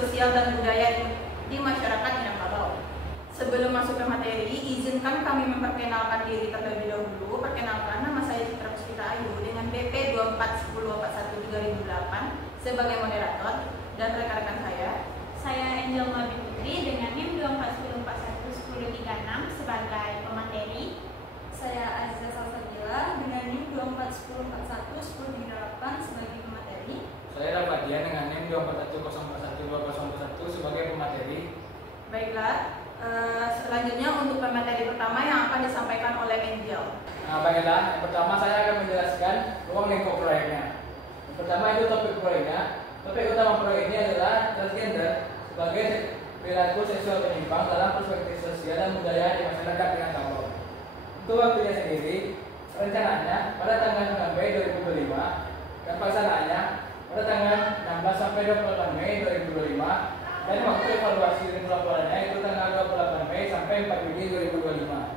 sosial dan budaya di masyarakat Minangkabau. Sebelum masuk ke materi, izinkan kami memperkenalkan diri terlebih dahulu. Perkenalkan, nama saya Citra Puspita Ayu dengan BP 2410412008 sebagai moderator, dan rekan-rekan saya Angel Mabi Putri dengan NIM 2410411036 sebagai pemateri. Saya Aziza Salsabila dengan NIM 2410411038 sebagai pemateri. Saya Rafadian dengan NIM 2410412021 sebagai pemateri. Baiklah, selanjutnya untuk pemateri pertama yang akan disampaikan oleh Angel. Nah, baiklah, yang pertama saya akan menjelaskan ruang lingkup proyeknya. Yang pertama itu topik proyeknya. Topik utama proyek ini adalah transgender sebagai perilaku seksual penyimpang dalam perspektif sosial dan budaya di masyarakat Minangkabau. Untuk waktunya sendiri, rencananya pada tanggal 9 Mei 2025 dan pelaksanaannya pada tanggal 16 sampai 28 Mei 2025. Dan waktu evaluasi dan pelaporannya itu tanggal 28 Mei sampai 4 Juni 2025.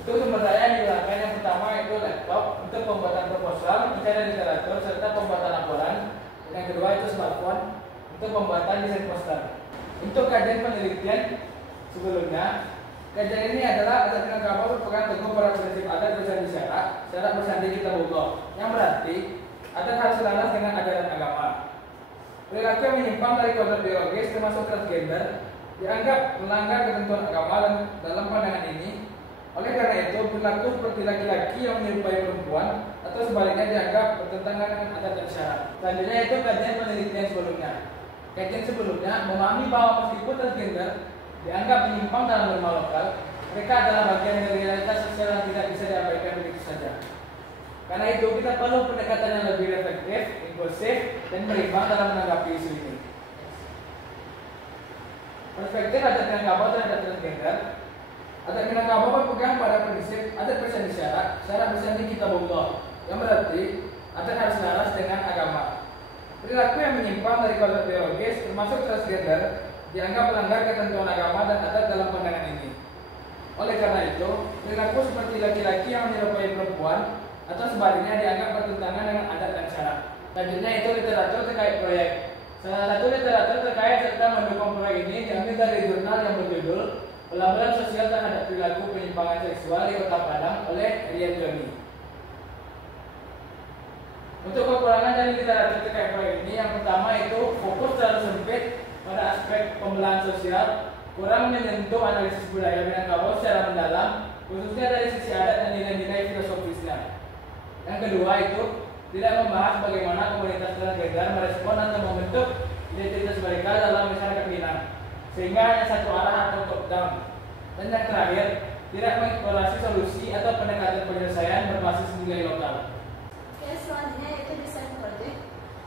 Untuk sumber daya yang digunakan yang pertama itu laptop untuk pembuatan proposal, pencarian literatur, serta pembuatan laporan. Dan yang kedua itu smartphone untuk pembuatan desain poster. Untuk kajian penelitian sebelumnya, kajian ini adalah adat Minangkabau berpegang teguh pada prinsip adat bersandi syarat bersandi kita bogoh, yang berarti adat harus selaras dengan ajaran agama. Perilaku yang menyimpang dari kodrat biologis termasuk transgender dianggap melanggar ketentuan agama dalam pandangan ini. Oleh karena itu, perilaku seperti laki-laki yang menyerupai perempuan atau sebaliknya dianggap bertentangan dengan adat dan syarat. Selanjutnya itu kajian penelitian sebelumnya. Kajian sebelumnya memahami bahwa meskipun transgender dianggap menyimpang dalam norma lokal, mereka adalah bagian dari realitas sosial yang tidak bisa diabaikan begitu saja. Karena itu kita perlu pendekatan yang lebih reflektif, inklusif, dan berimbang dalam menanggapi isu ini. Perspektif adat Minangkabau terhadap transgender. Adat Minangkabau berpegang pada prinsip adat bersandi syarat bersandi kita bogoh, yang berarti adat harus selaras dengan agama. Perilaku yang menyimpang dari kodrat biologis termasuk transgender dianggap melanggar ketentuan agama dan adat dalam pandangan ini. Oleh karena itu, perilaku seperti laki-laki yang menyerupai perempuan atau sebaliknya dianggap bertentangan dengan adat dan syarat. Selanjutnya itu literatur terkait proyek. Salah satu literatur terkait serta mendukung proyek ini diambil dari jurnal yang berjudul Pelabelan Sosial Terhadap Perilaku Penyimpangan Seksual di Kota Padang oleh Rian Joni. Untuk kekurangan dari literatur terkait proyek ini, yang pertama itu fokus terlalu sempit pada aspek pembelahan sosial, kurang menyentuh analisis budaya Minangkabau secara mendalam, khususnya dari sisi adat dan nilai-nilai filosofisnya. Yang kedua itu tidak membahas bagaimana komunitas transgender merespon atau membentuk identitas mereka dalam masyarakat Minang, sehingga hanya satu arah atau top down. Dan yang terakhir, tidak mengeksplorasi solusi atau pendekatan penyelesaian berbasis nilai lokal. Oke, selanjutnya yaitu desain project.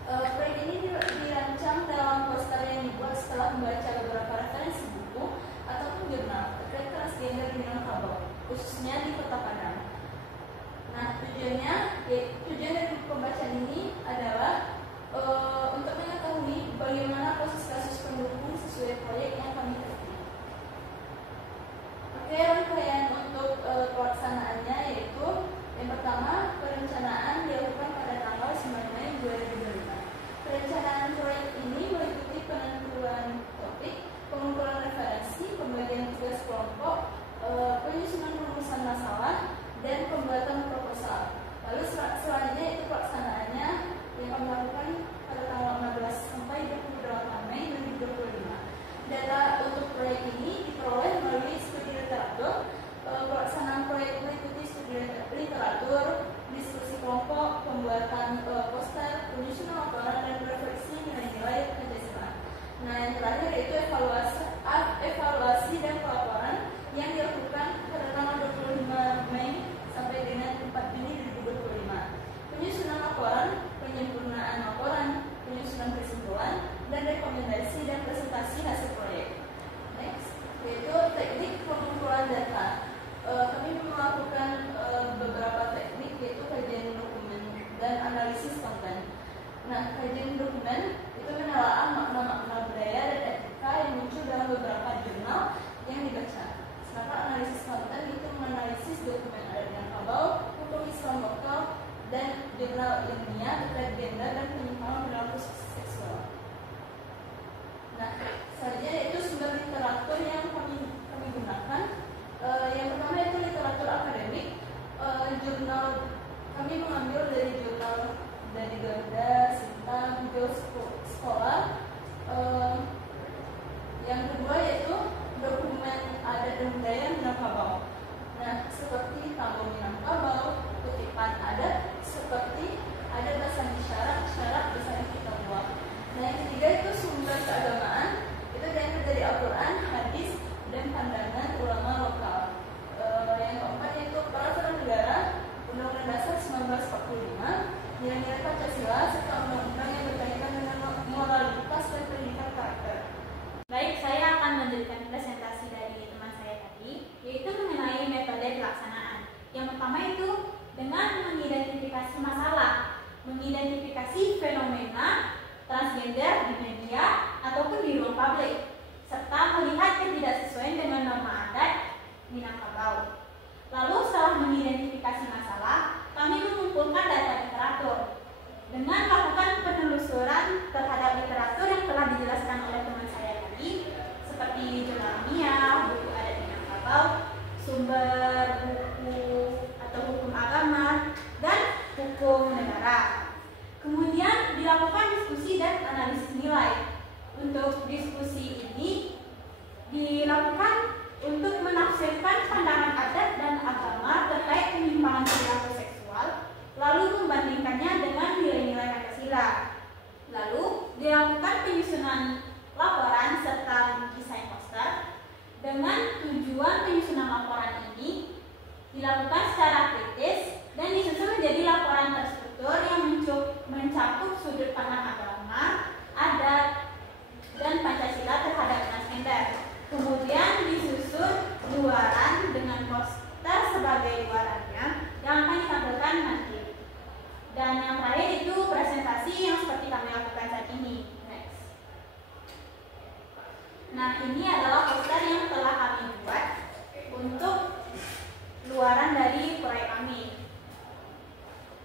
Proyek ini dirancang dalam poster yang dibuat setelah membaca beberapa referensi buku ataupun jurnal terkait transgender di Minangkabau, khususnya di Kota Padang. Nah, tujuan dari pembacaan ini adalah untuk mengetahui bagaimana kasus-kasus pendukung sesuai proyek yang kami terima. Oke, rangkaian untuk pelaksanaannya yaitu yang pertama, perencanaan dilakukan pada jurnal kami mengambil dari jurnal dari Garuda, Sinta, Google Sekolah. Yang kedua yaitu dokumen adat dan budaya Minangkabau. Nah, seperti Tambang Minangkabau, kutipan adat, seperti ada bahasa isyarat, syarat bisa kita buat. Nah, yang ketiga itu sumber keagamaan, itu diambil dari Al-Quran, hadis, dan pandangan ulama lokal. Yang keempat yaitu peraturan negara, Undang-Undang Dasar 1945, nilai-nilai Pancasila, serta undang-undang yang berkaitan dengan moralitas dan pendidikan karakter. Baik, saya akan melanjutkan presentasi dari teman saya tadi, yaitu mengenai metode pelaksanaan. Yang pertama itu dengan mengidentifikasi masalah, mengidentifikasi fenomena transgender di media ataupun di ruang publik, serta melihat ketidaksesuaian dengan norma adat Minangkabau. Lalu setelah mengidentifikasi masalah, kami mengumpulkan data literatur dengan melakukan penelusuran terhadap literatur yang telah dijelaskan oleh teman saya tadi, seperti jurnal ilmiah, buku adat Minangkabau, sumber buku atau hukum agama, dan hukum negara. Kemudian dilakukan diskusi dan analisis nilai. Untuk diskusi ini dilakukan untuk menafsirkan pandangan adat dan agama terkait penyimpangan perilaku seksual, lalu membandingkannya dengan nilai-nilai Pancasila. Lalu dilakukan penyusunan laporan serta desain poster. Dengan tujuan penyusunan laporan ini dilakukan secara kritis dan disusun menjadi laporan terstruktur yang mencakup sudut pandang agama, adat, dan Pancasila terhadap transgender. Kemudian disusun luaran dengan poster sebagai luarannya yang akan ditampilkan nanti. Dan yang terakhir itu presentasi yang seperti kami lakukan saat ini. Next. Nah, ini adalah poster yang telah kami buat untuk luaran dari proyek kami.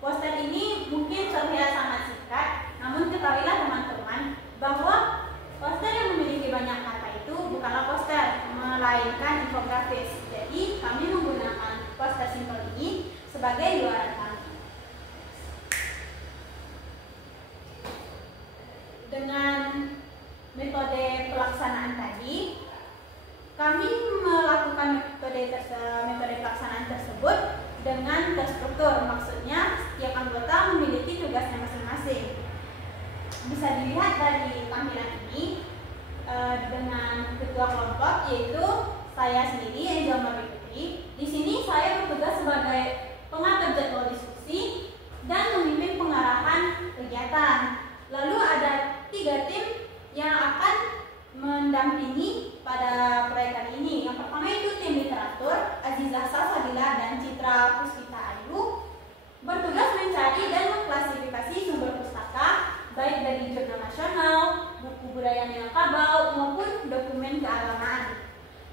Poster ini mungkin terlihat sangat singkat, namun ketahuilah teman-teman bahwa poster yang memiliki banyak kata itu bukanlah poster, melainkan infografis. Jadi kami menggunakan poster simpel ini sebagai luaran kami. Dengan metode pelaksanaan tadi, kami melakukan metode pelaksanaan tersebut dengan terstruktur. Maksudnya setiap anggota memiliki tugasnya masing-masing. Bisa dilihat dari tampilan ini dengan ketua kelompok, yaitu saya sendiri, Angel Mabiputri. Di sini saya bertugas sebagai pengatur jadwal diskusi dan memimpin pengarahan kegiatan. Lalu ada 3 tim yang akan mendampingi pada proyek kali ini. Yang pertama itu tim literatur, Azizah Salsabila dan Citra Puspita Ayu, bertugas mencari dan mengklasifikasi sumber pustaka baik dari jurnal nasional, buku budaya Minangkabau maupun dokumen keagamaan.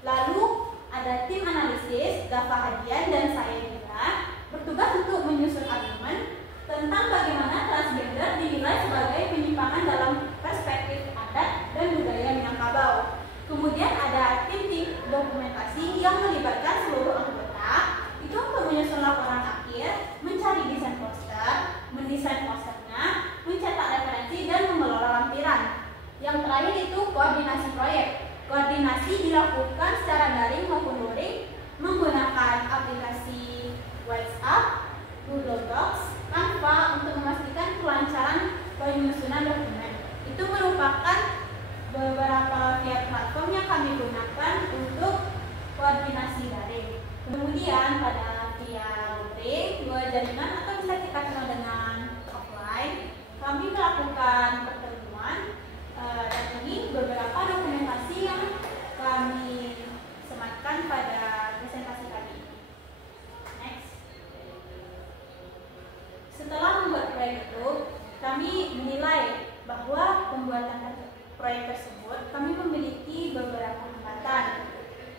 Lalu ada tim analisis, Dafa Hadian dan saya juga, bertugas untuk menyusun argumen tentang bagaimana transgender dinilai sebagai penyimpangan dalam perspektif adat dan budaya Minangkabau. Kemudian ada tim dokumentasi yang melibatkan seluruh anggota, itu untuk menyusun laporan akhir, mencari desain poster, mendesain posternya, mencetak referensi dan mengelola lampiran. Yang terakhir itu koordinasi proyek. Koordinasi dilakukan secara daring maupun luring menggunakan aplikasi WhatsApp, Google Docs, Canva untuk memastikan kelancaran penyusunan dokumen. Itu merupakan beberapa via platform yang kami gunakan untuk koordinasi daring. Kemudian pada via luring, dua jaringan atau bisa kita kenal dengan offline, kami melakukan pertemuan dan ini beberapa dokumentasi yang kami sematkan pada presentasi tadi. Next. Setelah membuat proyek itu, kami menilai bahwa pembuatan proyek tersebut kami memiliki beberapa hambatan.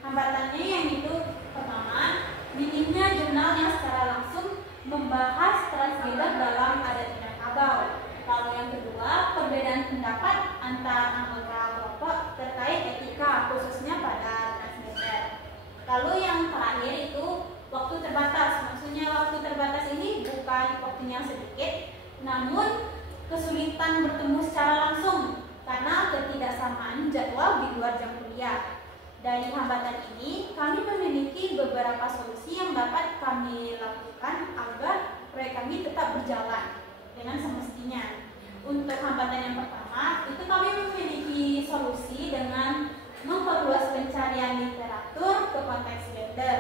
Hambatannya yang itu pertama, minimnya jurnal yang secara langsung membahas transgender dalam adat Minangkabau. Lalu yang kedua, perbedaan pendapat antar anggota kelompok terkait etika khususnya pada transgender. Lalu yang terakhir itu waktu terbatas. Maksudnya waktu terbatas ini bukan waktunya sedikit, namun kesulitan bertemu secara langsung karena ketidaksamaan jadwal di luar jam kuliah. Dari hambatan ini, kami memiliki beberapa solusi yang dapat kami lakukan agar proyek kami tetap berjalan dengan semestinya. Untuk hambatan yang pertama, itu kami memiliki solusi dengan memperluas pencarian literatur ke konteks gender,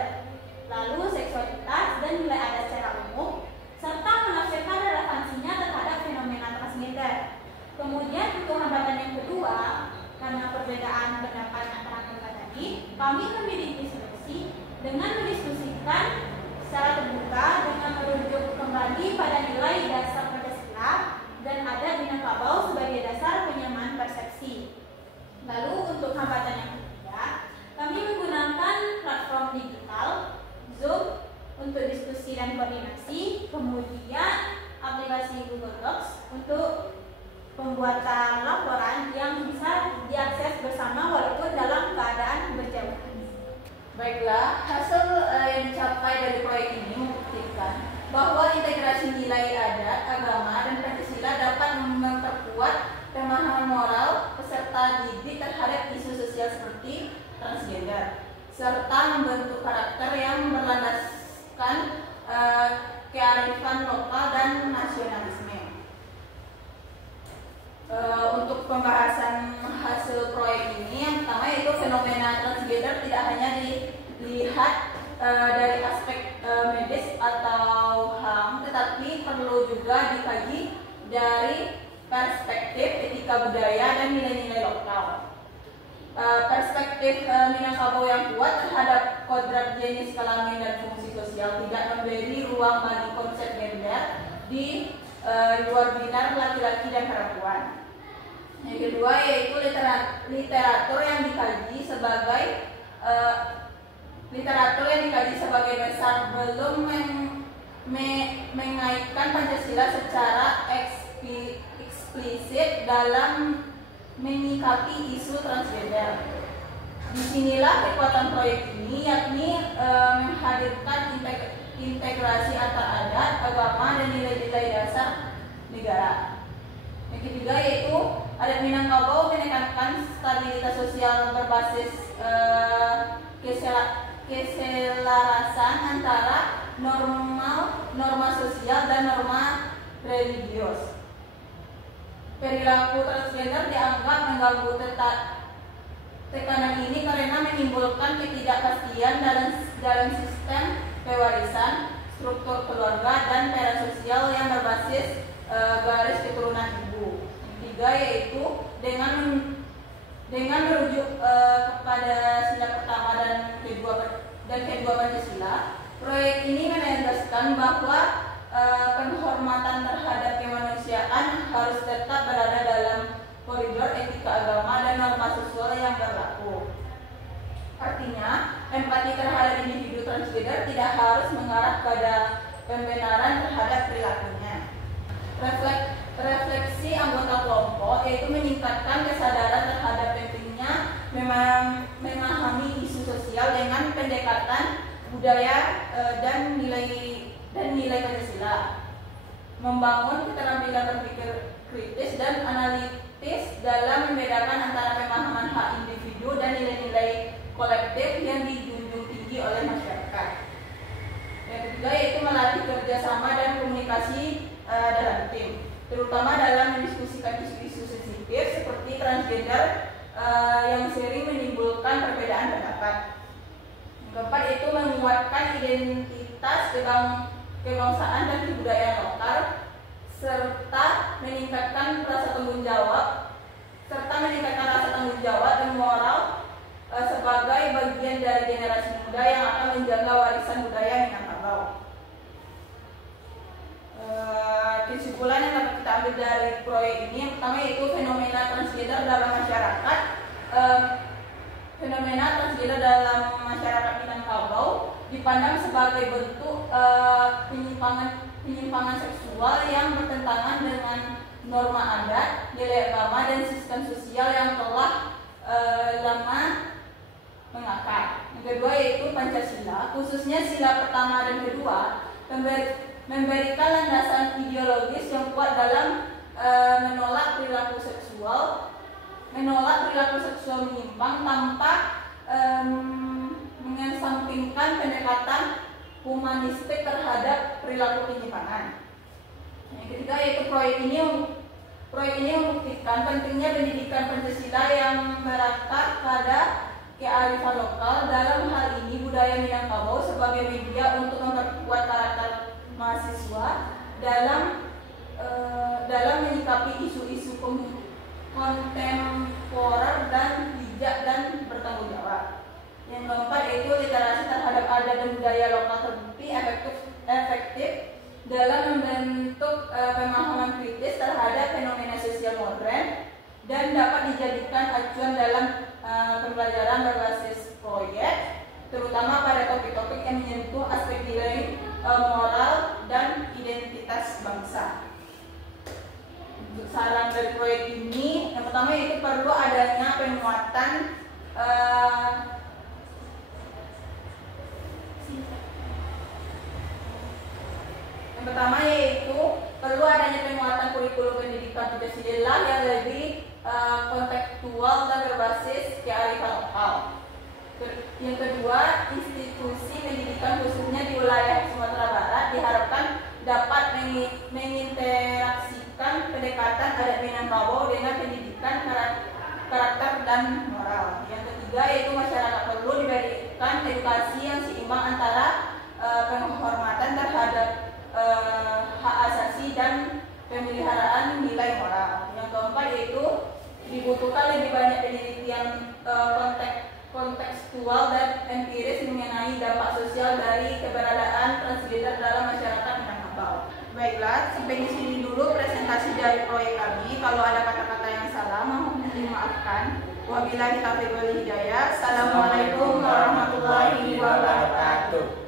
lalu seksualitas dan nilai adat secara umum, serta menafsirkan relevansinya terhadap fenomena transgender. Kemudian untuk hambatan yang kedua, karena perbedaan pendapat antara mereka tadi, kami memiliki solusi dengan mendiskusikan secara terbuka dengan merujuk kembali pada nilai dasar Pancasila dan adat Minangkabau sebagai dasar penyamaan persepsi. Lalu untuk hambatan yang ketiga, kami menggunakan platform digital Zoom untuk diskusi dan koordinasi, kemudian aplikasi Google Docs untuk pembuatan laporan yang bisa diakses bersama walaupun dalam keadaan berjauhan. Baiklah, hasil yang dicapai dari proyek ini membuktikan bahwa integrasi nilai adat, agama, dan Pancasila dapat memperkuat pemahaman moral peserta didik terhadap isu sosial seperti transgender, serta membentuk karakter yang berlandaskan kearifan lokal dan nasionalisme. Untuk pembahasan hasil proyek ini, yang pertama yaitu fenomena transgender tidak hanya dilihat dari aspek medis atau HAM, tetapi perlu juga dikaji dari perspektif etika budaya dan nilai-nilai lokal. Perspektif Minangkabau yang kuat terhadap kodrat jenis kelamin dan fungsi sosial tidak memberi ruang bagi konsep gender di luar binar laki-laki dan perempuan. Yang kedua yaitu literatur yang dikaji sebagai dasar belum mengaitkan Pancasila secara eksplisit dalam menyikapi isu transgender. Disinilah kekuatan proyek ini, yakni menghadirkan integrasi antar adat, agama, dan nilai-nilai dasar negara. Yang ketiga yaitu adat Minangkabau menekankan stabilitas sosial berbasis keselarasan antara norma sosial dan norma religius. Perilaku transgender dianggap mengganggu tekanan ini karena menimbulkan ketidakpastian dalam sistem pewarisan, struktur keluarga, dan peran sosial yang berbasis garis keturunan ibu. Yang ketiga yaitu dengan merujuk kepada sila pertama dan kedua Pancasila, proyek ini menegaskan bahwa penghormatan terhadap kemanusiaan harus tetap berada dalam koridor etika agama dan norma sosial yang berlaku. Artinya, empati terhadap individu transgender tidak harus mengarah pada pembenaran terhadap perilakunya. Refleksi anggota kelompok yaitu meningkatkan kesadaran terhadap pentingnya memahami isu sosial dengan pendekatan budaya dan nilai Pancasila, membangun keterampilan berpikir kritis dan analitis dalam membedakan antara pemahaman hak individu dan nilai-nilai kolektif yang dijunjung tinggi oleh masyarakat. Yang ketiga yaitu melatih kerjasama dan komunikasi dalam tim, terutama dalam mendiskusikan isu-isu sensitif seperti transgender yang sering menimbulkan perbedaan pendapat. Yang keempat yaitu menguatkan identitas kebangsaan dan kebudayaan lokal, serta meningkatkan rasa tanggung jawab dan moral sebagai bagian dari generasi muda yang akan menjaga warisan budaya Minangkabau. Kesimpulan yang dapat kita ambil dari proyek ini, yang pertama yaitu fenomena transgender dalam masyarakat Minangkabau dipandang sebagai bentuk penyimpangan seksual yang bertentangan dengan norma adat, nilai agama, dan sistem sosial yang telah lama mengakar. Yang kedua yaitu Pancasila, khususnya khususnya sila pertama dan kedua, memberikan landasan ideologis yang kuat dalam menolak perilaku seksual menyimpang tanpa mengesampingkan pendekatan humanistik terhadap perilaku penyimpangan. Yang ketiga yaitu proyek ini membuktikan pentingnya pendidikan Pancasila yang berakar pada kearifan lokal. Dalam hal ini budaya Minangkabau sebagai media untuk memperkuat karakter mahasiswa dalam menyikapi isu-isu kontemporer dan bijak dan bertanggung jawab. Yang keempat yaitu literasi terhadap adat dan budaya lokal terbukti efektif dalam membentuk pemahaman kritis terhadap fenomena sosial modern dan dapat dijadikan acuan dalam pembelajaran berbasis proyek, terutama pada topik-topik yang menyentuh aspek nilai moral dan identitas bangsa. Untuk saran dari proyek ini, yang pertama yaitu perlu adanya penguatan kurikulum pendidikan Pancasila yang lebih kontekstual dan berbasis kearifan lokal. Yang kedua, institusi pendidikan khususnya di wilayah Sumatera Barat diharapkan dapat menginteraksikan pendekatan adat Minangkabau dengan pendidikan karakter dan moral. Yang ketiga yaitu masyarakat perlu diberikan edukasi yang seimbang antara penghormatan terhadap hak asasi dan pemeliharaan nilai moral. Yang keempat yaitu dibutuhkan lebih banyak penelitian kontekstual dan empiris mengenai dampak sosial dari keberadaan transgender dalam masyarakat Minangkabau. Baiklah, sampai di sini dulu presentasi dari proyek kami. Kalau ada kata-kata yang salah, mohon dimaafkan. Wabillahi taufiq wal hidayah. Assalamualaikum warahmatullahi wabarakatuh.